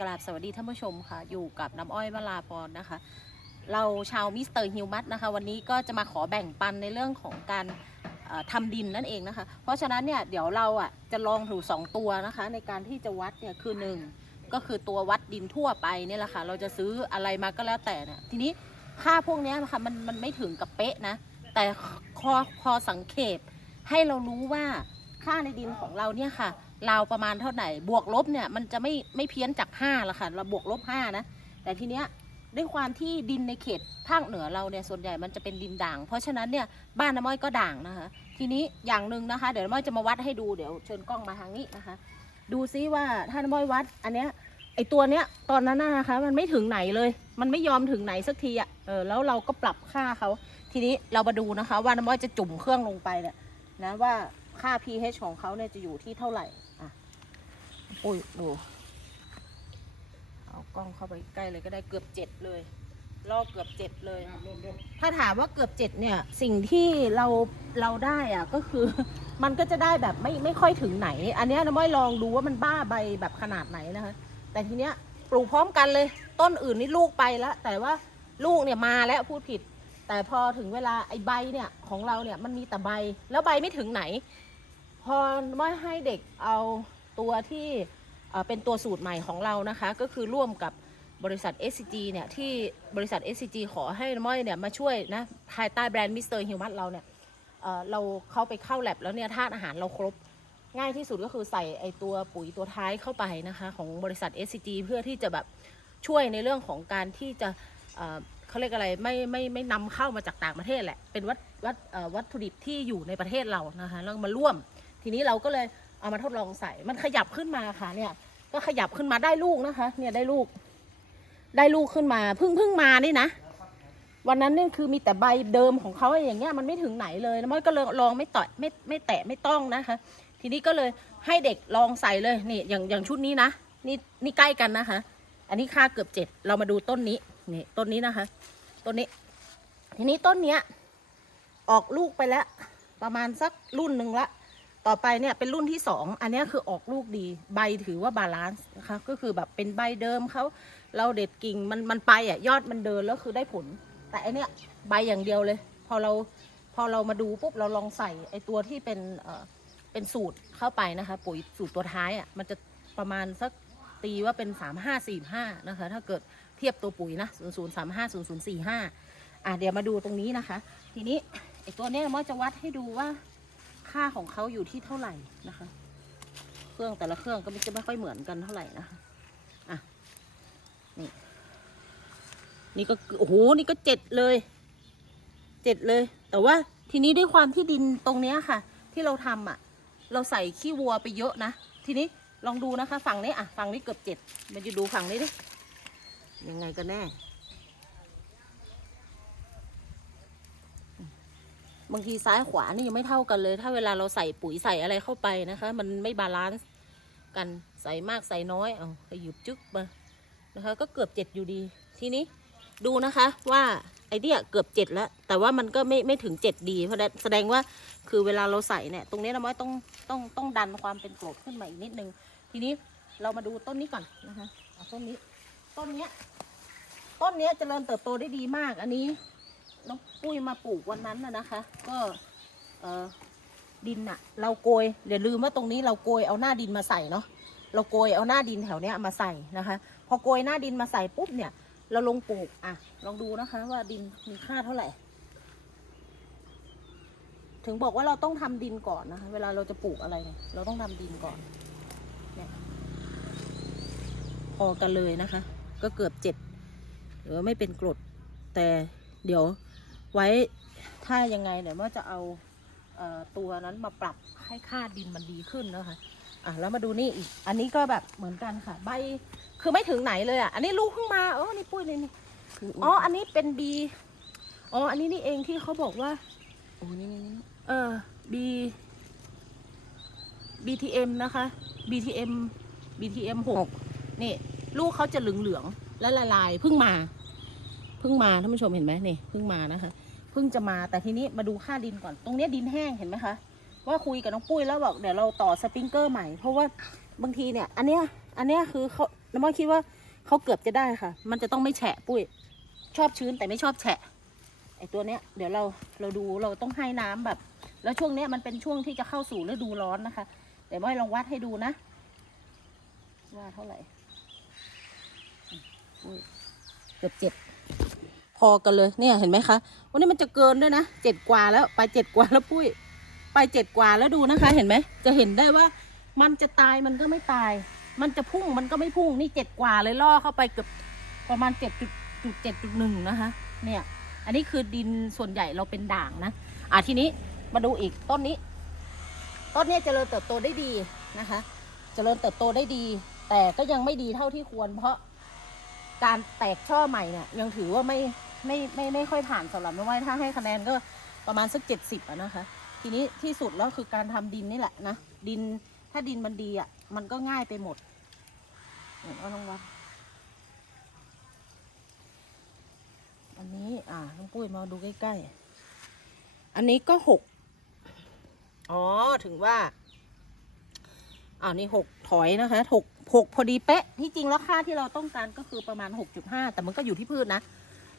กราบสวัสดีท่านผู้ชมค่ะ อยู่กับน้ำอ้อยวราพรนะคะ เราชาวมิสเตอร์ฮิวมัสนะคะ วันนี้ก็จะมาขอแบ่งปันในเรื่องของการเอ่อทำดินนั่นเองนะคะ เพราะฉะนั้นเนี่ยเดี๋ยวเราอะจะลองถูสองตัวนะคะ ในการที่จะวัดเนี่ยคือหนึ่งก็คือตัววัดดินทั่วไปเนี่ยแหละค่ะ เราจะซื้ออะไรมาก็แล้วแต่เนี่ยทีนี้ค่าพวกเนี้ยนะคะมันมันไม่ถึงกับเป๊ะนะ แต่พอพอสังเกตให้เรารู้ว่าค่าในดินของเราเนี่ยค่ะ เราประมาณเท่าไหร่บวกลบเนี่ยมันจะไม่ไม่เพี้ยนจาก5ละค่ะเราบวกลบ5นะแต่ทีเนี้ยด้วยความที่ดินในเขตภาคเหนือเราเนี่ยส่วนใหญ่มันจะเป็นดินด่าง เพราะฉะนั้นเนี่ยบ้านน้ำม้อยก็ด่างนะคะ ทีนี้อย่างหนึ่งนะคะ เดี๋ยวน้ำม้อยจะมาวัดให้ดูเดี๋ยวเชิญกล้องมาทางนี้นะคะ ดูซิว่าถ้าน้ำม้อยวัด อันเนี้ยไอตัวเนี้ยตอนนั้นนะคะ มันไม่ถึงไหนเลย มันไม่ยอมถึงไหนสักทีอะเออแล้วเราก็ปรับค่าเขาทีนี้เรามาดูนะคะ ว่าน้ำม้อยจะจุ่มเครื่องลงไปเนี่ยนะว่าค่า pH ของเขาเนี่ยจะอยู่ที่เท่าไหร่ อุ้ยดูเอากล้องเข้าไปใกล้เลยก็ได้เกือบเจ็ดเลยลอเกือบเจ็ดเลย ถ้าถามว่าเกือบเจ็ดเนี่ย สิ่งที่เราเราได้อะก็คือ มันก็จะได้แบบไม่ไม่ค่อยถึงไหน อันเนี้ยน้ำม้อยลองดูว่ามันบ้าใบแบบขนาดไหนนะคะ แต่ทีเนี้ยปลูกพร้อมกันเลย ต้นอื่นนี่ลูกไปแล้ว แต่ว่าลูกเนี่ยมาแล้วพูดผิด แต่พอถึงเวลาไอ้ใบเนี่ยของเราเนี่ยมันมีแต่ใบแล้วใบไม่ถึงไหน พอว่าให้เด็กเอาตัวที่ เป็นตัวสูตรใหม่ของเรานะคะ ก็คือร่วมกับบริษัท SCG เนี่ยที่บริษัท SCG ขอให้น้ำม้อยเนี่ยมาช่วยนะภายใต้แบรนด์มิสเตอร์ฮิวมัสเราเนี่ยเเราเข้าไปเข้าแลบแล้วเนี่ยธาตุอาหารเราครบง่ายที่สุดก็คือใส่ไอตัวปุ๋ยตัวท้ายเข้าไปนะคะของบริษัท SCG เพื่อที่จะแบบช่วยในเรื่องของการที่จะเขาเรียกอะไรไม่ไม่ไม่นำเข้ามาจากต่างประเทศแหละ เป็นวัตวัตวัตถุดิบที่อยู่ในประเทศเรานะคะแล้วมาร่วม ทีนี้เราก็เลยเอามาทดลองใส่มันขยับขึ้นมาค่ะเนี่ย ก็ขยับขึ้นมาได้ลูกนะคะ เนี่ยได้ลูก ได้ลูกขึ้นมาเพิ่งเพิ่งมานี่นะวันนั้นนี่คือมีแต่ใบเดิมของเขาอย่างเงี้ยมันไม่ถึงไหนเลยแล้วมันก็เลยลองไม่ต่อยไม่ไม่แตะไม่ต้องนะคะ ทีนี้ก็เลยให้เด็กลองใส่เลยนี่อย่างอย่างชุดนี้นะนี่นี่ใกล้กันนะคะ อันนี้ค่าเกือบเจ็ดเรามาดูต้นนี้นี่ต้นนี้นะคะต้นนี้ ทีนี้ต้นเนี้ยออกลูกไปแล้ว ประมาณสักรุ่นหนึ่งละ ต่อไปเนี่ยเป็นรุ่นที่สองอันนี้คือออกลูกดี ใบถือว่าบาลานซ์นะคะก็คือแบบเป็นใบเดิมเขาเราเด็ดกิ่งมันมันไปอะยอดมันเดินแล้วคือได้ผล แต่อันเนี้ยใบอย่างเดียวเลย พอเราพอเรามาดูปุ๊บเราลองใส่ไอตัวที่เป็นเอ่อเป็นสูตรเข้าไปนะคะ ปุ๋ยสูตรตัวท้ายอะมันจะประมาณสักตีว่าเป็นสามห้าสี่ห้านะคะถ้าเกิดเทียบตัวปุ๋ยนะศูนย์ศูนย์สามห้าศูนย์ศูนย์สี่ห้าอะเดี๋ยวมาดูตรงนี้นะคะ ทีนี้ไอตัวเนี้ยมอจะวัดให้ดูว่า ค่าของเขาอยู่ที่เท่าไหร่นะคะ เครื่องแต่ละเครื่องก็ไม่จะไม่ค่อยเหมือนกันเท่าไหร่นะคะอะนี่นี่ก็โอ้โหนี่ก็เจ็ดเลยเจ็ดเลย แต่ว่าทีนี้ด้วยความที่ดินตรงเนี้ยค่ะ ที่เราทำอะ เราใส่ขี้วัวไปเยอะนะทีนี้ลองดูนะคะ ฝั่งนี้อะฝั่งนี้เกือบเจ็ดมันจะดูฝั่งนี้ดิยังไงกันแน่างทีซ้ายขวานี่ยังไม่เท่ากันเลย ถ้าเวลาเราใส่ปุ๋ยใส่อะไรเข้าไปนะคะ มันไม่บาลานซ์กันใส่มากใส่น้อยเอาขยุบจึ๊กมานะคะ ก็เกือบเจ็ดอยู่ดีทีนี้ดูนะคะว่าไอเดียเกือบเจ็ดแล้ว แต่ว่ามันก็ไม่ไม่ถึงเจ็ดดีเพราะฉะนั้นแสดงว่าคือเวลาเราใส่เนี่ย ตรงนี้เราไม่ต้องต้องต้องดันความเป็นกรดขึ้นมาอีกนิดนึง ทีนี้เรามาดูต้นนี้ก่อนนะคะต้นนี้ ต้นเนี้ย ต้นเนี้ยเจริญเติบโตได้ดีมาก อันนี้ น้องปุ้ยมาปลูกวันนั้นน่ะนะคะ ก็เออดินอะเราโกยเดี๋ยวลืมว่าตรงนี้เราโกยเอาหน้าดินมาใส่เนาะเราโกยเอาหน้าดินแถวเนี้ยมาใส่นะคะ พอโกยหน้าดินมาใส่ปุ๊บเนี่ย เราลงปลูกอะลองดูนะคะว่าดินมีค่าเท่าไหร่ ถึงบอกว่าเราต้องทำดินก่อนนะคะ เวลาเราจะปลูกอะไรเนี่ยเราต้องทำดินก่อนเนี่ยพอกันเลยนะคะ ก็เกือบเจ็ดหรือไม่เป็นกรดแต่เดี๋ยว ไว้ถ้ายังไงเดี๋ยวว่าจะเอาเอ่อตัวนั้นมาปรับให้ค่าดินมันดีขึ้นนะคะอะแล้วมาดูนี่อีก อันนี้ก็แบบเหมือนกันค่ะ ใบคือไม่ถึงไหนเลยอะ อันนี้ลูกเพิ่งมา เออนี่ปุ้ยเลยนี่ อ๋อ อันนี้เป็นบี อ๋อ อันนี้นี่เองที่เขาบอกว่า โอ้นี่นี่นี่เออ B BTM นะคะ BTM BTM หกนี่ ลูกเขาจะเหลืองเหลืองๆและละลายเพิ่งมา เพิ่งมาท่านผู้ชมเห็นไหมนี่เพิ่งมานะคะเพิ่งจะมาแต่ทีนี้มาดูค่าดินก่อน ตรงเนี้ยดินแห้งเห็นไหมคะ ว่าคุยกับน้องปุ้ยแล้วบอกเดี๋ยวเราต่อสปริงเกอร์ใหม่ เพราะว่าบางทีเนี่ย อันเนี้ยอันเนี้ยคือเขาน้ำมันคิดว่าเขาเกือบจะได้ค่ะ มันจะต้องไม่แฉะปุ้ย ชอบชื้นแต่ไม่ชอบแฉะไอตัวเนี้ยเดี๋ยวเราเราดูเราต้องให้น้ำแบบ แล้วช่วงเนี้ยมันเป็นช่วงที่จะเข้าสู่ฤดูร้อนนะคะเดี๋ยวม่อยลองวัดให้ดูนะ ว่าเท่าไหร่เกือบเจ็ด พอกันเลยเนี่ยเห็นไหมคะวันนี้มันจะเกินด้วยนะเจ็ดกว่าแล้วไปเจ็ดกว่าแล้วปุ้ยไปเจ็ดกว่าแล้วดูนะคะ เห็นไหมจะเห็นได้ว่ามันจะตายมันก็ไม่ตาย มันจะพุ่งมันก็ไม่พุ่งนี่เจ็ดกว่าเลยล่อเข้าไปเกือบประมาณเจ็ดจุดจุดเจ็ดจุดหนึ่งนะคะ เนี่ย อันนี้คือดินส่วนใหญ่เราเป็นด่างนะอะทีนี้มาดูอีกต้นนี้ ต้นนี้ยเจริญเติบโตได้ดีนะคะเจริญเติบโตได้ดี แต่ก็ยังไม่ดีเท่าที่ควร เพราะการแตกช่อใหม่เนี่ยยังถือว่าไม่ ไม่ไม่ไม่ค่อยผ่านสำหรับน้องไว้ถ้าให้คะแนนก็ประมาณสักเจ็ดสิบอะนะคะ ทีนี้ที่สุดแล้วคือการทำดินนี่แหละนะ ดินถ้าดินมันดีอะมันก็ง่ายไปหมดเอาลองวัดอันนี้อ่าน้องปุ้ยมาดูใกล้ๆ อันนี้ก็หกอ๋อถึงว่าอ่านี่หกถอยนะคะหกหกพอดีเป๊ะ ที่จริงแล้วค่าที่เราต้องการก็คือประมาณหกจุดห้าแต่มันก็อยู่ที่พืชนะ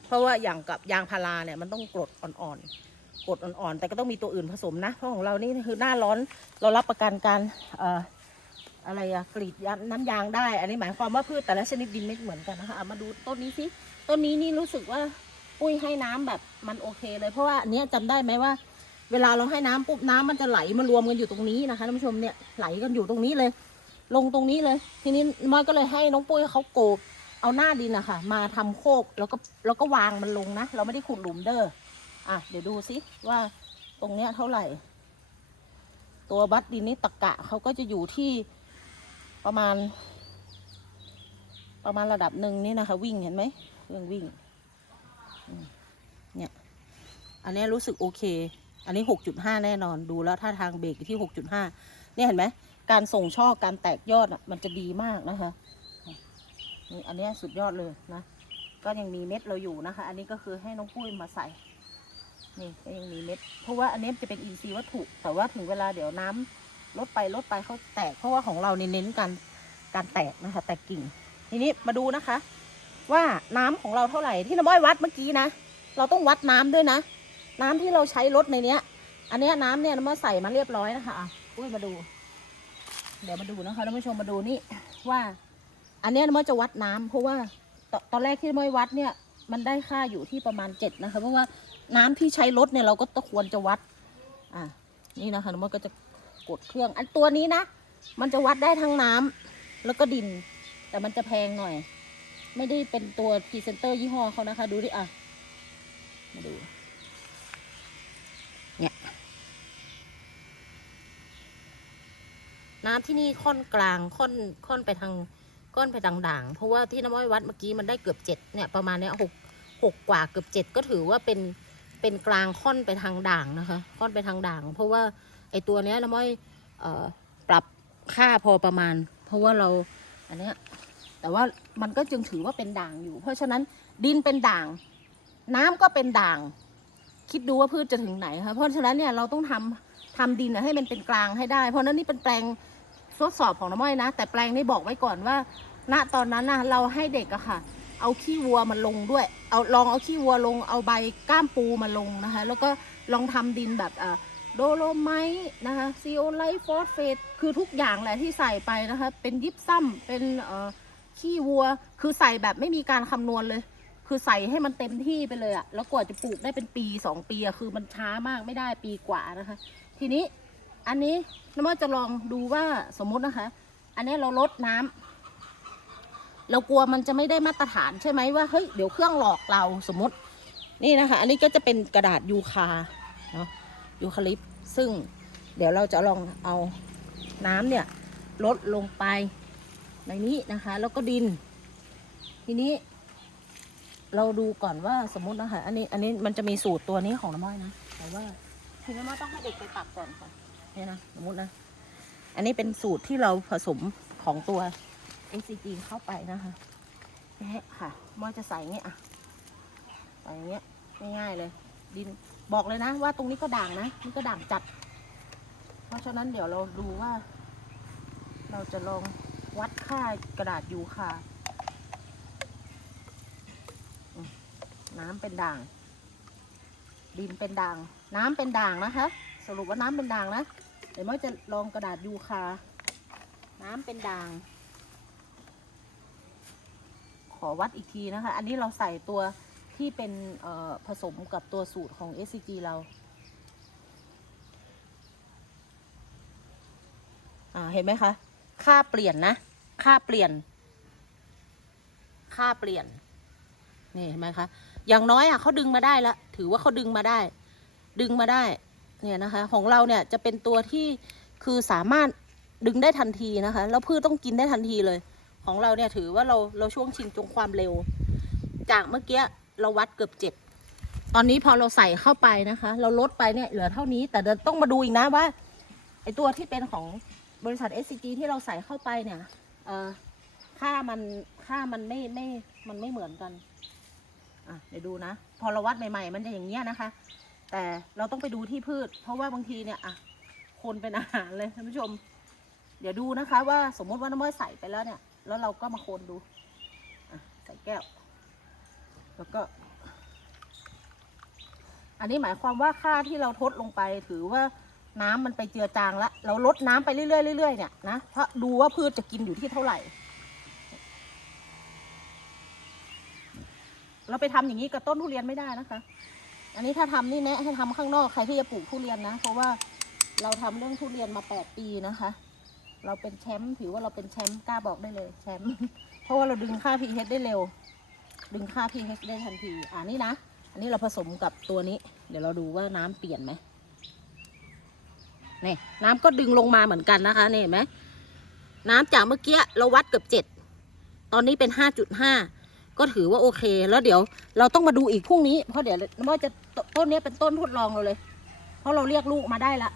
เพราะว่าอย่างกับยางพาราเนี่ยมันต้องกรดอ่อนๆกรดอ่อนๆแต่ก็ต้องมีตัวอื่นผสมนะเพราะของเรานี่คือหน้าร้อนเรารับประกันการเอ่ออะไรอะกรีดยน้ำยางได้ อันนี้หมายความว่าพืชแต่ละชนิดดินไม่เหมือนกันนะคะมาดูต้นนี้สิต้นนี้นี่รู้สึกว่าปุ้ยให้น้ำแบบมันโอเคเลย เพราะว่าอันนี้ยจำได้ไหมว่า เวลาเราให้น้ำปุ๊บน้ำมันจะไหลมารวมกันอยู่ตรงนี้นะคะท่านผู้ชมเนี่ยไหลกันอยู่ตรงนี้เลย ลงตรงนี้เลย ทีนี้มอยก็เลยให้น้องปุ้ยเขาโกบ เอาหน้าดินอะค่ะ มาทำโคกแล้วก็แล้วก็วางมันลงนะ เราไม่ได้ขุดหลุมเด้ออะเดี๋ยวดูสิว่าตรงเนี้ยเท่าไหร่ ตัวบัดดินนี่ตะกะเขาก็จะอยู่ที่ประมาณ ประมาณระดับหนึ่งนี่นะคะ วิ่งเห็นไหมเรื่องวิ่งเนี่ยอันนี้รู้สึกโอเค อันนี้หกจุดห้าแน่นอนดูแล้วท่าทางเบรกที่หกจุดห้าเนี่ยเห็นไหมการส่งช่อการแตกยอดอะมันจะดีมากนะคะ นี่อันนี้สุดยอดเลยนะ ก็ยังมีเม็ดเราอยู่นะคะ อันนี้ก็คือให้น้องปุ้ยมาใส่ นี่ก็ยังมีเม็ด เพราะว่าอันนี้จะเป็นอินทรีย์วัตถุ แต่ว่าถึงเวลาเดี๋ยวน้ำลดไปลดไปเขาแตก เพราะว่าของเราเน้นการการแตกนะคะ แตกกิ่ง ทีนี้มาดูนะคะ ว่าน้ำของเราเท่าไหร่ที่น้ำอ้อยวัดเมื่อกี้นะ เราต้องวัดน้ำด้วยนะ น้ำที่เราใช้ลดในเนี้ย อันเนี้ยน้ำเนี่ยน้ำอ้อยใส่มาเรียบร้อยนะคะอะปุ้ยมาดู เดี๋ยวมาดูนะคะท่านผู้ชมมาดูนี่ว่า อันเนี้ยน้ำมันจะวัดน้ำเพราะว่าตตอนแรกที่น้ำมันวัดเนี่ยมันได้ค่าอยู่ที่ประมาณเจ็ดนะคะ เพราะว่าน้ำที่ใช้รถเนี่ยเราก็ต้องควรจะวัด อ่านี่นะคะน้ำมันก็จะกดเครื่อง อันตัวนี้นะมันจะวัดได้ทั้งน้ำแล้วก็ดิน แต่มันจะแพงหน่อย ไม่ได้เป็นตัวพรีเซนเตอร์ยี่ห้อเขานะคะ ดูดิอะมาดูเนี่ยน้ำที่นี่ค่อนกลางค่อนค่อนไปทาง ก้อนไปทางด่างเพราะว่าที่น้ำอ้อยวัดเมื่อกี้มันได้เกือบเจ็ดเนี่ยประมาณเนี้ยหกหกกว่าเกือบเจ็ดก็ถือว่าเป็นเป็นกลางค่อนไปทางด่างนะคะค่อนไปทางด่าง เพราะว่าไอตัวเนี้ยน้ำอ้อยเอ่อปรับค่าพอประมาณ เพราะว่าเราอันเนี้ยแต่ว่ามันก็จึงถือว่าเป็นด่างอยู่ เพราะฉะนั้นดินเป็นด่าง น้ำก็เป็นด่าง คิดดูว่าพืชจะถึงไหนคะเพราะฉะนั้นเนี่ยเราต้องทำทำดินให้มันเป็นกลางให้ได้ เพราะฉะนั้นนี่เป็นแปลงทดสอบของน้ำอ้อยนะ แต่แปลงนี้บอกไว้ก่อนว่า ณตอนนั้นนะเราให้เด็กอะค่ะ เอาขี้วัวมาลงด้วย เอาลองเอาขี้วัวลง เอาใบก้ามปูมาลงนะคะ แล้วก็ลองทำดินแบบอ่าโดโลไมต์นะคะซีโอไลท์ฟอสเฟตคือทุกอย่างแหละที่ใส่ไปนะคะ เป็นยิปซัมเป็นเอ่อขี้วัว คือใส่แบบไม่มีการคำนวณเลย คือใส่ให้มันเต็มที่ไปเลยอะแล้วกว่าจะปลูกได้เป็นปีสองปีอะคือมันช้ามากไม่ได้ปีกว่านะคะ ทีนี้อันนี้น้ำมันจะลองดูว่าสมมุตินะคะ อันนี้เราลดน้ำ เรากลัวมันจะไม่ได้มาตรฐานใช่ไหมว่าเฮ้ยเดี๋ยวเครื่องหลอกเราสมมติ นี่นะคะ อันนี้ก็จะเป็นกระดาษยูคาเนาะยูคาลิปซึ่งเดี๋ยวเราจะลองเอาน้ำเนี่ยลดลงไปในนี้นะคะ แล้วก็ดิน ทีนี้ เราดูก่อนว่าสมมตินะคะ อันนี้อันนี้มันจะมีสูตรตัวนี้ของน้ำม้อยนะแต่ว่าคือน้ำม้อยต้องให้เด็กไปปรับก่อนค่ะนี่นะสมมตินะ อันนี้เป็นสูตรที่เราผสมของตัว NCG เข้าไปนะคะนี่ค่ะมอจะใส่เงี้ยอะใส่เงี้ยง่ายๆเลย ดินบอกเลยนะว่าตรงนี้ก็ด่างนะนี่ก็ด่างจัด เพราะฉะนั้นเดี๋ยวเราดูว่า เราจะลองวัดค่ากระดาษยูคาอืมน้ำเป็นด่าง ดินเป็นด่าง น้ำเป็นด่างนะคะ สรุปว่าน้ำเป็นด่างนะเดี๋ยวมอจะลองกระดาษยูคา น้ำเป็นด่าง ขอวัดอีกทีนะคะ อันนี้เราใส่ตัวที่เป็นผสมกับตัวสูตรของ SCG เราอ่าเห็นไหมคะ ค่าเปลี่ยนนะ ค่าเปลี่ยน ค่าเปลี่ยน นี่เห็นไหมคะ อย่างน้อยอะเขาดึงมาได้แล้วถือว่าเขาดึงมาได้ ดึงมาได้ เนี่ยนะคะ ของเราเนี่ยจะเป็นตัวที่คือสามารถดึงได้ทันทีนะคะ แล้วพืชต้องกินได้ทันทีเลย ของเราเนี่ยถือว่าเราเราช่วงชิงจงความเร็ว จากเมื่อกี้เราวัดเกือบเจ็ดตอนนี้พอเราใส่เข้าไปนะคะ เราลดไปเนี่ยเหลือเท่านี้ แต่เดี๋ยวต้องมาดูอีกนะว่าไอตัวที่เป็นของบริษัท SCG ที่เราใส่เข้าไปเนี่ยเออค่ามันค่ามันไม่ไม่มันไม่เหมือนกัน อะเดี๋ยวดูนะ พอเราวัดใหม่ ๆ มันจะอย่างเงี้ยนะคะ แต่เราต้องไปดูที่พืช เพราะว่าบางทีเนี่ยอะคนเป็นอาหารเลยท่านผู้ชม เดี๋ยวดูนะคะ ว่าสมมติว่าน้ำมันใส่ไปแล้วเนี่ย แล้วเราก็มาคนดูใส่แก้ว แล้วก็ อันนี้หมายความว่าค่าที่เราทดลงไปถือว่าน้ำมันไปเจือจางแล้ว เราลดน้ำไปเรื่อยๆเรื่อยๆเนี่ยนะเพราะดูว่าพืชจะกินอยู่ที่เท่าไหร่ เราไปทำอย่างนี้กับต้นทุเรียนไม่ได้นะคะ อันนี้ถ้าทำนี่แนะให้ทำข้างนอกใครที่จะปลูกทุเรียนนะ เพราะว่าเราทำเรื่องทุเรียนมาแปดปีนะคะ เราเป็นแชมป์ถือว่าเราเป็นแชมป์กล้าบอกได้เลยแชมป์เพราะว่าเราดึงค่า pH ได้เร็ว ดึงค่า pH ได้ทันทีอ่านี่นะ อันนี้เราผสมกับตัวนี้ เดี๋ยวเราดูว่าน้ำเปลี่ยนไหมนี่น้ำก็ดึงลงมาเหมือนกันนะคะนี่เห็นไหมน้ำจากเมื่อกี้เราวัดเกือบเจ็ดตอนนี้เป็นห้าจุดห้าก็ถือว่าโอเค แล้วเดี๋ยวเราต้องมาดูอีกพรุ่งนี้เพราะเดี๋ยวว่าจะตต้นนี้เป็นต้นทดลองเราเลย เพราะเราเรียกลูกมาได้ละ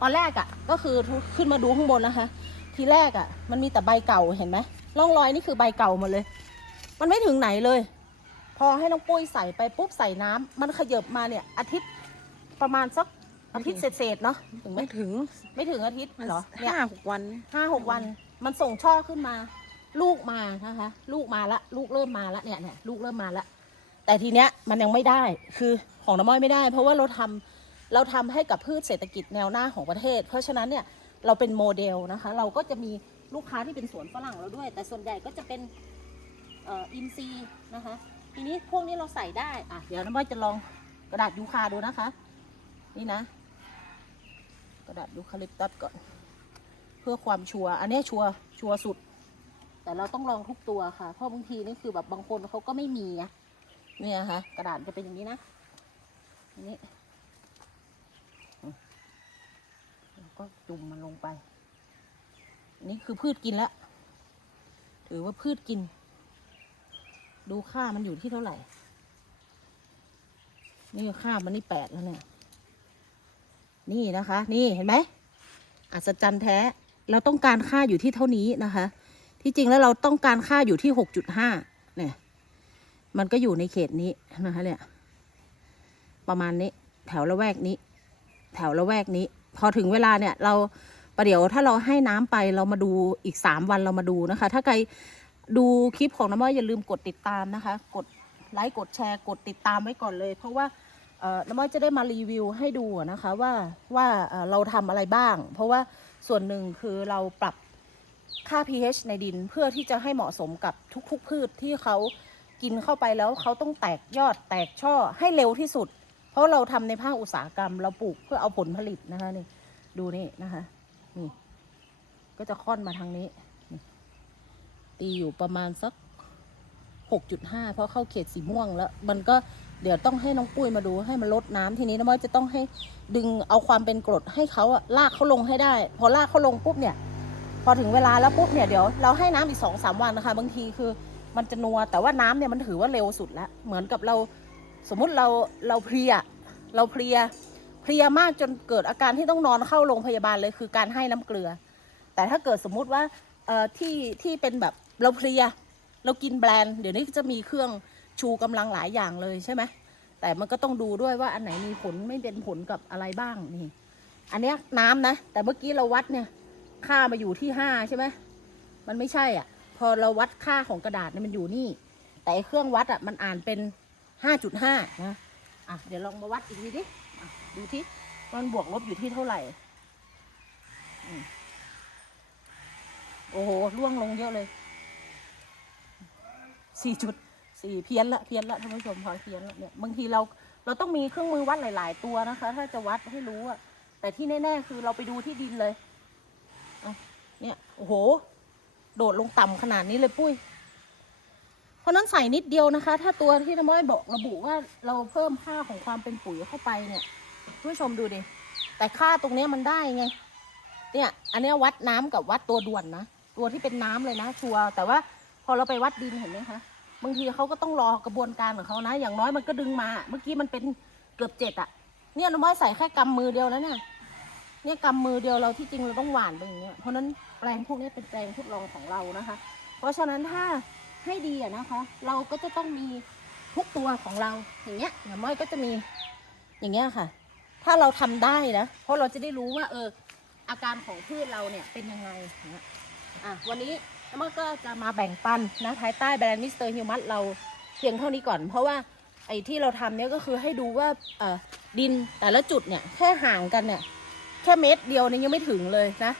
ตอนแรกอะ่ะ ก็คือขึ้นมาดูข้างบนนะคะ ทีแรกอะ่ะ มันมีแต่ใบเก่าเห็นไหมร่องรอยนี่คือใบเก่าหมดเลย มันไม่ถึงไหนเลย พอให้น้องปุ้ยใส่ไปปุ๊บใส่น้ำมันขยับมาเนี่ย อาทิตย์ประมาณสักอาทิตย์เศษๆเนาะถึงไหมไม่ถึงไม่ถึงอาทิตย์เหรอเนี่ยห้าหกวันห้าหกวัน มันส่งช่อขึ้นมา ลูกมานะคะ ลูกมาละ ลูกเริ่มมาละเนี่ยเนี่ยลูกเริ่มมาละแต่ทีเนี้ยมันยังไม่ได้คือของน้ำม้อยไม่ได้ เพราะว่าเราทำ เราทำให้กับพืชเศรษฐกิจแนวหน้าของประเทศ เพราะฉะนั้นเนี่ยเราเป็นโมเดลนะคะ เราก็จะมีลูกค้าที่เป็นสวนฝรั่งเราด้วย แต่ส่วนใหญ่ก็จะเป็นอินซีนะคะ ทีนี้พวกนี้เราใส่ได้อะเดี๋ยวน้ำม้อยจะลองกระดาษยูคาดูนะคะ นี่นะ กระดาษยูคาลิปตัสก่อน เพื่อความชัวร์อันนี้ชัวร์ชัวร์สุด แต่เราต้องลองทุกตัวค่ะ เพราะบางทีนี่คือแบบบางคนเขาก็ไม่มีนะเนี่ยค่ะกระดาษจะเป็นอย่างนี้นะอันนี้อืมแล้ว ก็จุ่มมันลงไปนนี้คือพืชกินแล้วถือว่าพืชกิน ดูค่ามันอยู่ที่เท่าไหร่ นี่ค่ามันนี่แปดแล้วเนี่ย นี่นะคะ นี่เห็นไหมอัศจรรย์แท้ เราต้องการค่าอยู่ที่เท่านี้นะคะ ที่จริงแล้วเราต้องการค่าอยู่ที่หกจุดห้าเนี่ย มันก็อยู่ในเขตนี้นะคะเนี่ย ประมาณนี้ แถวละแวกนี้ แถวละแวกนี้ พอถึงเวลาเนี่ยเราประเดี๋ยวถ้าเราให้น้ำไปเรามาดูอีกสามวันเรามาดูนะคะ ถ้าใครดูคลิปของน้ำอ้อยอย่าลืมกดติดตามนะคะ กดไลค์กดแชร์กดติดตามไว้ก่อนเลย เพราะว่าน้ำอ้อยจะได้มารีวิวให้ดูนะคะว่าว่าเราทำอะไรบ้าง เพราะว่าส่วนหนึ่งคือเราปรับค่า pH ในดินเพื่อที่จะให้เหมาะสมกับทุกๆพืชที่เขากินเข้าไปแล้วเขาต้องแตกยอดแตกช่อให้เร็วที่สุด ราะเราทำในภาคอุตสาหกรรม เราปลูกเพื่อเอาผลผลิตนะคะนี่ดูนี่นะคะนี่ก็จะค่อนมาทางนี้นตีอยู่ประมาณสัก6.5เพราะเข้าเขตสีม่วงแล้ว มันก็เดี๋ยวต้องให้น้องปุ้ยมาดูให้มันลดน้ำทีนี้น้ำมันจะต้องให้ดึงเอาความเป็นกรดให้เขาอะลากเขาลงให้ได้ พอลากเขาลงปุ๊บเนี่ย พอถึงเวลาแล้วปุ๊บเนี่ยเดี๋ยวเราให้น้ำอีกสองสามวันนะคะ บางทีคือมันจะนัวแต่ว่าน้ำเนี่ยมันถือว่าเร็วสุดแล้ว เหมือนกับเรา สมมุติเราเราเพลียเราเพลียเพลียมากจนเกิดอาการที่ต้องนอนเข้าโรงพยาบาลเลยคือการให้น้ำเกลือ แต่ถ้าเกิดสมมุติว่าเอ่อที่ที่เป็นแบบเราเพลียเรากินแบรนด์เดี๋ยวนี้จะมีเครื่องชูกำลังหลายอย่างเลยใช่ไหมแต่มันก็ต้องดูด้วยว่าอันไหนมีผลไม่เป็นผลกับอะไรบ้างนี่ อันนี้น้ำนะ แต่เมื่อกี้เราวัดเนี่ยค่ามาอยู่ที่ห้าใช่ไหมมันไม่ใช่อะ พอเราวัดค่าของกระดาษเนี่ยมันอยู่นี่ แต่เครื่องวัดอะมันอ่านเป็น ห้าจุดห้านะอะเดี๋ยวลองมาวัดอีกทีดิอะดูที่มันบวกลบอยู่ที่เท่าไหร่อืมโอ้โหล่วงลงเยอะเลยสี่จุดสี่เพี้ยนละเพี้ยนละท่านผู้ชมพอเพี้ยนละเนี่ยบางทีเราเราต้องมีเครื่องมือวัดหลาย ๆ ตัวนะคะ ถ้าจะวัดให้รู้อะแต่ที่แน่ ๆ คือเราไปดูที่ดินเลยอะเนี่ยโอ้โห โดดลงต่ำขนาดนี้เลยปุ้ย ราะนั้นใส่นิดเดียวนะคะ ถ้าตัวที่น้ำม้อยบอกระบุว่าเราเพิ่มค่าของความเป็นปุ๋ยเข้าไปเนี่ยผู้ชมดูดิ แต่ค่าตรงนี้มันได้ไง เนี่ย อันเนี้ยวัดน้ำกับวัดตัวด่วนนะ ตัวที่เป็นน้ำเลยนะ ชัวร์ แต่ว่าพอเราไปวัดดินเห็นไหมคะ บางทีเขาก็ต้องรอกระบวนการของเขานะ อย่างน้อยมันก็ดึงมา เมื่อกี้มันเป็นเกือบเจ็ดอะเนี่ยน้ำม้อยใส่แค่กำมือเดียวแล้วเนี่ยเนี่ยกำมือเดียวเราที่จริงเราต้องหวานไปอย่างเงี้ย เพราะฉะนั้นแปลงพวกนี้เป็นแปลงทดลองของเรานะคะ เพราะฉะนั้นถ้า ให้ดีอะนะคะ เราก็จะต้องมีทุกตัวของเราอย่างเงี้ยอย่างม้อยก็จะมีอย่างเงี้ยค่ะ ถ้าเราทำได้นะเพราะเราจะได้รู้ว่า เออ อาการของพืชเราเนี่ยเป็นยังไงอย่างเงี้ยอะวันนี้น้ำมันก็จะมาแบ่งปันนะภายใต้แบรนด์มิสเตอร์ฮิวมัสเราเพียงเท่านี้ก่อน เพราะว่าไอ้ที่เราทำเนี่ยก็คือให้ดูว่าเออดินแต่ละจุดเนี่ยแค่ห่างกันเนี่ย แค่เมตรเดียวเนี่ยยังไม่ถึงเลยนะ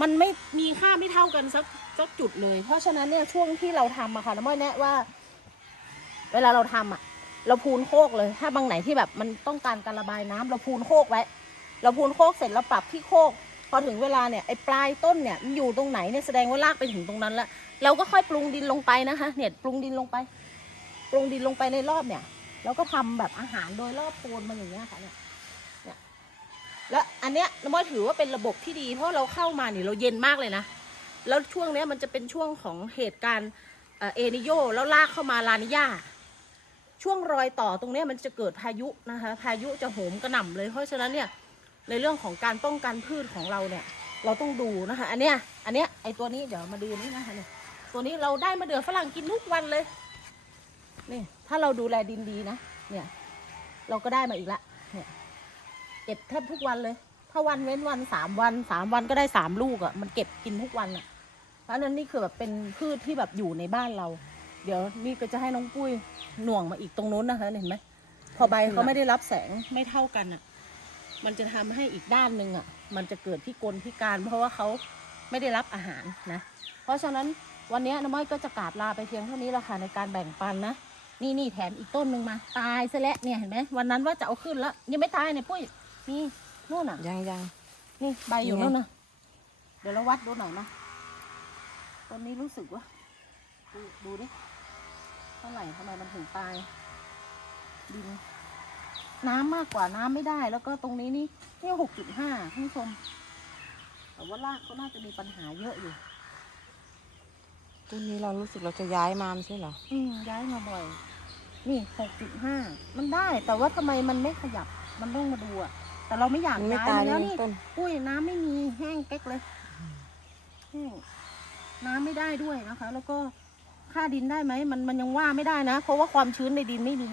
มันไม่มีค่าไม่เท่ากันสัก สักจุดเลย เพราะฉะนั้นเนี่ยช่วงที่เราทำอะค่ะน้ำม้อยแนะว่า เวลาเราทำอะเราพูนโคกเลย ถ้าบางไหนที่แบบมันต้องการการระบายน้ำเราพูนโคกไว้ เราพูนโคกเสร็จเราปรับที่โคก พอถึงเวลาเนี่ยไอ้ปลายต้นเนี่ยมันอยู่ตรงไหนเนี่ยแสดงว่าลากไปถึงตรงนั้นแล้วเราก็ค่อยปรุงดินลงไปนะคะ เนี่ยปรุงดินลงไป ปรุงดินลงไปในรอบเนี่ย แล้วก็ทำแบบอาหารโดยรอบโคนมันอย่างเงี้ยค่ะเนี่ยแล้วอันเนี้ยน้ำมันถือว่าเป็นระบบที่ดี เพราะเราเข้ามาเนี่ยเราเย็นมากเลยนะ แล้วช่วงนี้มันจะเป็นช่วงของเหตุการณ์เอเอนิโยแล้วลากเข้ามาลานิยาช่วงรอยต่อตรงนี้มันจะเกิดพายุนะคะพายุจะโหมกระหน่ำเลย เพราะฉะนั้นเนี่ยในเรื่องของการป้องกันพืชของเราเนี่ย เราต้องดูนะคะอันเนี้ยอันเนี้ยไอตัวนี้เดี๋ยวมาดูนี่นะคะเนี่ยตัวนี้เราได้มาเดือฝรั่งกินทุกวันเลยนี่ถ้าเราดูแลดินดีนะเนี่ยเราก็ได้มาอีกละเนี่ยเก็บแทบทุกวันเลย ถ้าวันเว้นวันสามวันสามวันก็ได้สามลูกอะ่ะมันเก็บกินทุกวันอะ่ะ เพราะฉะนั้นนี่คือแบบเป็นพืชที่แบบอยู่ในบ้านเรา เดี๋ยวนี่ก็จะให้น้องปุ้ยหน่วงมาอีกตรงนู้นนะคะเห็นไหมพอใบเขาไม่ได้รับแสงไม่เท่ากันอะ่ะ มันจะทำให้อีกด้านหนึ่งอะ่ะ มันจะเกิดพิกลพิการ เพราะว่าเขาไม่ได้รับอาหารนะ เพราะฉะนั้นวันนี้น้ำม้อยก็จะกราบลาไปเพียงเท่านี้แหละค่ะในการแบ่งปันนะนี่นี่แถมอีกต้นหนึ่งมา ตายซะแล้วเนี่ยเห็นไหมวันนั้นว่าจะเอาขึ้นแล้วยังไม่ตายเนี่ยปุ้ยนี่นู่นอะยังยังนี่ใบอยู่ยังไงนู่นนะเดี๋ยวเราวัดดูหน่อยนะ ตอนนี้รู้สึกว่า ดูดูดิเท่าไหร่ทำไมมันถึงตาย ดิน น้ำมากกว่าน้ำไม่ได้ แล้วก็ตรงนี้นี่นี่หกจุดห้าท่านผู้ชม แต่ว่ารากก็น่าจะมีปัญหาเยอะอยู่ต้นนี้เรารู้สึกเราจะย้ายมาไม่ใช่เหรอ อืมย้ายมาบ่อย นี่หกจุดห้า มันได้ แต่ว่าทำไมมันไม่ขยับ มันต้องมาดูอะแต่เราไม่อยากมันไม่ย้ายตายมันเลแล้วยนี่ ต้น อุ้ยน้ำไม่มีแห้งเก๊กเลยแห้ง น้ำไม่ได้ด้วยนะคะ แล้วก็ค่าดินได้ไหมมันมันยังว่าไม่ได้นะ เพราะว่าความชื้นในดินไม่มี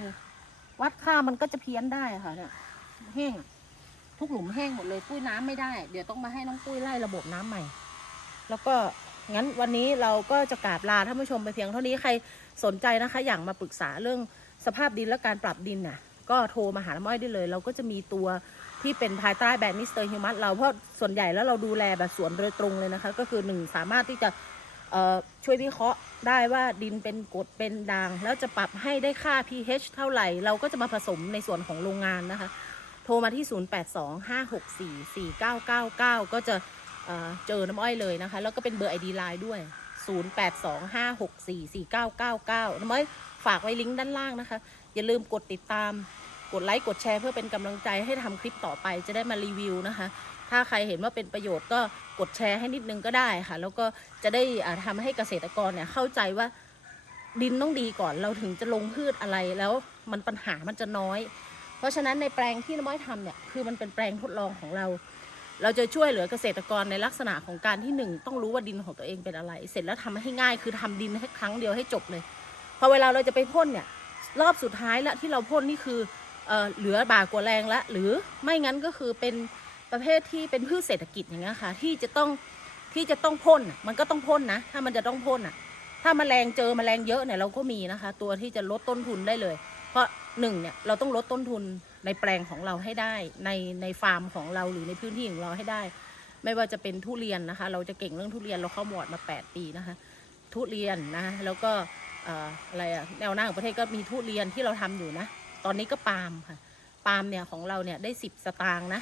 วัดค่ามันก็จะเพี้ยนได้ค่ะ เนี่ยแห้งทุกหลุมแห้งหมดเลยปุ้ยน้ำไม่ได้ เดี๋ยวต้องมาให้น้องปุ้ยไล่ระบบน้ำใหม่ แล้วก็งั้นวันนี้เราก็จะกราบลาท่านผู้ชมไปเพียงเท่านี้ใครสนใจนะคะ อยากมาปรึกษาเรื่องสภาพดินและการปรับดินน่ะ ก็โทรมาหาน้ำอ้อยได้เลย เราก็จะมีตัวที่เป็นภายใต้แบรนด์มิสเตอร์ฮิวมัสเราเพราะส่วนใหญ่แล้วเราดูแลแบบสวนโดยตรงเลยนะคะ ก็คือหนึ่งสามารถที่จะ ช่วยวิเคราะห์ได้ว่าดินเป็นกรดเป็นด่าง แล้วจะปรับให้ได้ค่า pH เท่าไหร่ เราก็จะมาผสมในส่วนของโรงงานนะคะ โทรมาที่ 0825644999 ก็จะเเจอน้ำอ้อยเลยนะคะ แล้วก็เป็นเบอร์ ID ไลน์ด้วย 0825644999 น้ำอ้อยฝากไว้ลิงก์ด้านล่างนะคะ อย่าลืมกดติดตาม กดไลค์ กดแชร์เพื่อเป็นกำลังใจให้ทำคลิปต่อไปจะได้มารีวิวนะคะ ถ้าใครเห็นว่าเป็นประโยชน์ก็กดแชร์ให้นิดนึงก็ได้ค่ะ แล้วก็จะได้อ่าทำให้เกษตรกรเนี่ยเข้าใจว่าดินต้องดีก่อนเราถึงจะลงพืชอะไรแล้วมันปัญหามันจะน้อย เพราะฉะนั้นในแปลงที่น้อ้อยทำเนี่ยคือมันเป็นแปลงทดลองของเรา เราจะช่วยเหลือเกษตรกรในลักษณะของการที่หนึ่งต้องรู้ว่าดินของตัวเองเป็นอะไร เสร็จแล้วทำให้ง่ายคือทำดินให้ครั้งเดียวให้จบเลยพอเวลาเราจะไปพ่นเนี่ยรอบสุดท้ายละที่เราพ่นนี่คือเออเหลือบากกว่าแรงละหรือไม่งั้นก็คือเป็น ประเภทที่เป็นพืชเศรษฐกิจอย่างเงี้ยค่ะ ที่จะต้องที่จะต้องพ่นมันก็ต้องพ่นนะ ถ้ามันจะต้องพ่นอะ ถ้าแมลงเจอแมลงเยอะเนี่ยเราก็มีนะคะ ตัวที่จะลดต้นทุนได้เลย เพราะหนึ่งเนี่ยเราต้องลดต้นทุนในแปลงของเราให้ได้ในในฟาร์มของเราหรือในพื้นที่ของเราให้ได้ ไม่ว่าจะเป็นทุเรียนนะคะ เราจะเก่งเรื่องทุเรียนเราเข้าบอร์ดมา 8 ปีนะคะ ทุเรียนนะแล้วก็อะไรอะแนวหน้าของประเทศก็มีทุเรียนที่เราทำอยู่นะ ตอนนี้ก็ปาล์มค่ะปาล์มเนี่ยของเราเนี่ยได้ 10 สตางค์นะ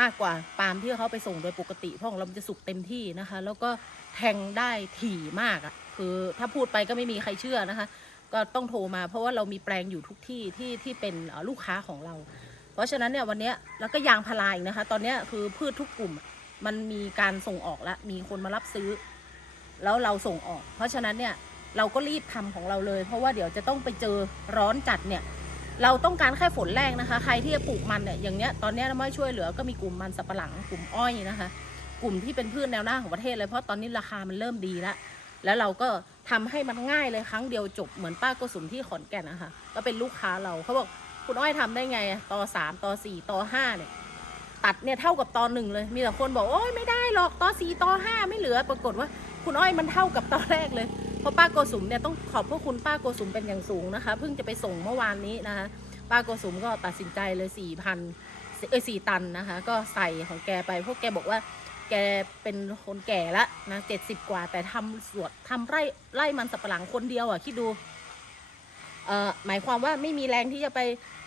มากกว่าปาล์มที่เขาไปส่งโดยปกติเพราะของเรามันจะสุกเต็มที่นะคะ แล้วก็แทงได้ถี่มากอะ่ะคือถ้าพูดไปก็ไม่มีใครเชื่อนะคะ ก็ต้องโทรมาเพราะว่าเรามีแปลงอยู่ทุกที่ที่ที่เป็นลูกค้าของเรา เพราะฉะนั้นเนี่ยวันนี้แล้วก็ยางพาราอีกนะคะ ตอนนี้คือพืชทุกกลุ่มมันมีการส่งออกแล้วมีคนมารับซื้อ แล้วเราส่งออก เพราะฉะนั้นเนี่ยเราก็รีบทำของเราเลย เพราะว่าเดี๋ยวจะต้องไปเจอร้อนจัดเนี่ย เราต้องการแค่ฝนแรงนะคะ ใครที่จะปลูกมันเนี่ยอย่างเนี้ยตอนเนี้ยน้ำไม่ช่วยเหลือก็มีกลุ่มมันสับปะหลังกลุ่มอ้อยนะคะ กลุ่มที่เป็นพืชแนวหน้าของประเทศเลยเพราะตอนนี้ราคามันเริ่มดีแล้วแล้วเราก็ทำให้มันง่ายเลยครั้งเดียวจบเหมือนป้าโกสุมที่ขอนแก่นนะคะก็เป็นลูกค้าเราเขาบอกคุณอ้อยทำได้ไงต่อสามต่อสี่ต่อห้าเนี่ยตัดเนี่ยเท่ากับตอนหนึ่งเลยมีแต่คนบอกโอ้ยไม่ได้หรอกต่อสี่ต่อห้าไม่เหลือปรากฏว่า คุณอ้อยมันเท่ากับตอนแรกเลย เพราะป้าโกสุมเนี่ยต้องขอบพระคุณป้าโกสุมเป็นอย่างสูงนะคะ เพิ่งจะไปส่งเมื่อวานนี้นะคะ ป้าโกสุมก็ตัดสินใจเลยสี่พันเอ้ยสี่ตันนะคะ ก็ใส่ของแกไปพวกแกบอกว่าแกเป็นคนแก่ละนะเจ็ดสิบกว่าแต่ทำสวนทำไร่ไร่มันสับปะหลังคนเดียวอะคิดดูเอ่อหมายความว่าไม่มีแรงที่จะไป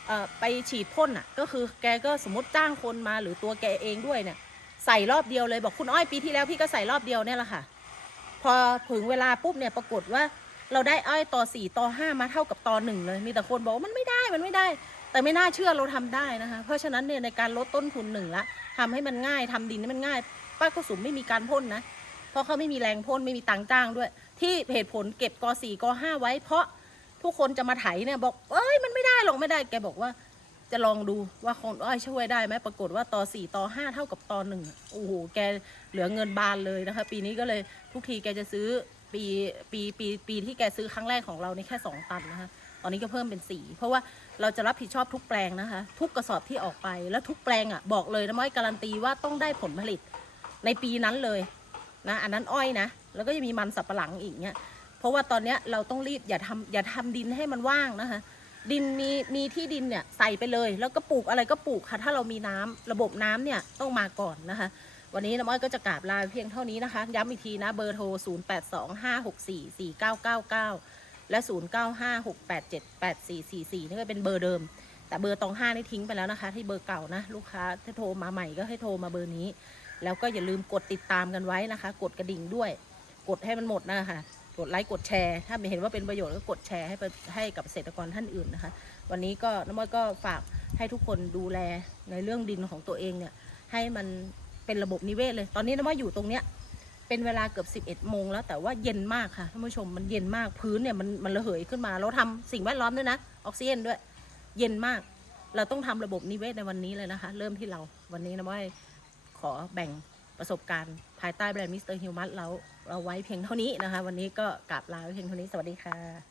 เอ่อไปฉีดพ่นอะ ก็คือแกก็สมมติจ้างคนมาหรือตัวแกเองด้วยเนี่ยใส่รอบเดียวเลยบอกคุณอ้อยปีที่แล้วพี่ก็ใส่รอบเดียวเนี่ยแหละค่ะ พอถึงเวลาปุ๊บเนี่ยปรากฏว่าเราได้อ้อยต่อสี่ต่อห้ามาเท่ากับต่อหนึ่งเลย มีแต่คนบอกว่ามันไม่ได้มันไม่ได้ แต่ไม่น่าเชื่อเราทำได้นะคะ เพราะฉะนั้นเนี่ยในการลดต้นทุนหนึ่งละทำให้มันง่ายทำดินให้มันง่าย ป้าก็สุมไม่มีการพ่นนะ เพราะเขาไม่มีแรงพ่นไม่มีตังค์จ้างด้วย ที่เหตุผลเก็บกอสี่กอห้าไว้ เพราะทุกคนจะมาไถเนี่ยบอกเอ้ยมันไม่ได้หรอกไม่ได้แกบอกว่า จะลองดูว่าคนอ้อยช่วยได้ไหมปรากฏว่าต่อสี่ต่อห้าเท่ากับต่อหนึ่งโอ้โหแกเหลือเงินบานเลยนะคะ ปีนี้ก็เลยทุกทีแกจะซื้อปีปีปีปีที่แกซื้อครั้งแรกของเรานี่แค่สองตันนะคะตอนนี้ก็เพิ่มเป็นสี่เพราะว่าเราจะรับผิดชอบทุกแปลงนะคะ ทุกกระสอบที่ออกไปแล้วทุกแปลงอะบอกเลยนะม้อยการันตีว่าต้องได้ผลผลิตในปีนั้นเลยนะอันนั้นอ้อยนะ แล้วก็จะมีมันสับปะหลังอีกเนี่ยเพราะว่าตอนเนี้ยเราต้องรีบอย่าทำอย่าทำดินให้มันว่างนะคะ ดินมีมีที่ดินเนี่ยใส่ไปเลย แล้วก็ปลูกอะไรก็ปลูกค่ะ ถ้าเรามีน้ำระบบน้ำเนี่ยต้องมาก่อนนะคะ วันนี้น้ำอ้อยก็จะกราบลาเพียงเท่านี้นะคะ ย้ำอีกทีนะเบอร์โทร 0 8 2 5 6 4 4 9 9 9 และ 0 9 5 6 8 7 8 4 4 4 นี่ก็เป็นเบอร์เดิม แต่เบอร์ตองห้านี่ทิ้งไปแล้วนะคะ ที่เบอร์เก่านะลูกค้าถ้าโทรมาใหม่ก็ให้โทรมาเบอร์นี้ แล้วก็อย่าลืมกดติดตามกันไว้นะคะ กดกระดิ่งด้วย กดให้มันหมดนะคะ กดไลค์กดแชร์ ถ้าไม่เห็นว่าเป็นประโยชน์ก็กดแชร์ให้ให้กับเกษตรกรท่านอื่นนะคะ วันนี้ก็น้ำมันก็ฝากให้ทุกคนดูแลในเรื่องดินของตัวเองเนี่ยให้มันเป็นระบบนิเวศเลย ตอนนี้น้ำมันอยู่ตรงเนี้ยเป็นเวลาเกือบ 11 โมงแล้วแต่ว่าเย็นมากค่ะท่านผู้ชมมันเย็นมากพื้นเนี่ยมันมันระเหยขึ้นมา เราทำสิ่งแวดล้อมด้วยนะออกซิเจนด้วย เย็นมาก เราต้องทำระบบนิเวศในวันนี้เลยนะคะ เริ่มที่เราวันนี้นะว่าขอแบ่ง ประสบการณ์ภายใต้แบรนด์มิสเตอร์ฮิวมัสเราเราไว้เพียงเท่านี้นะคะ วันนี้ก็กราบลาไว้เพียงเท่านี้สวัสดีค่ะ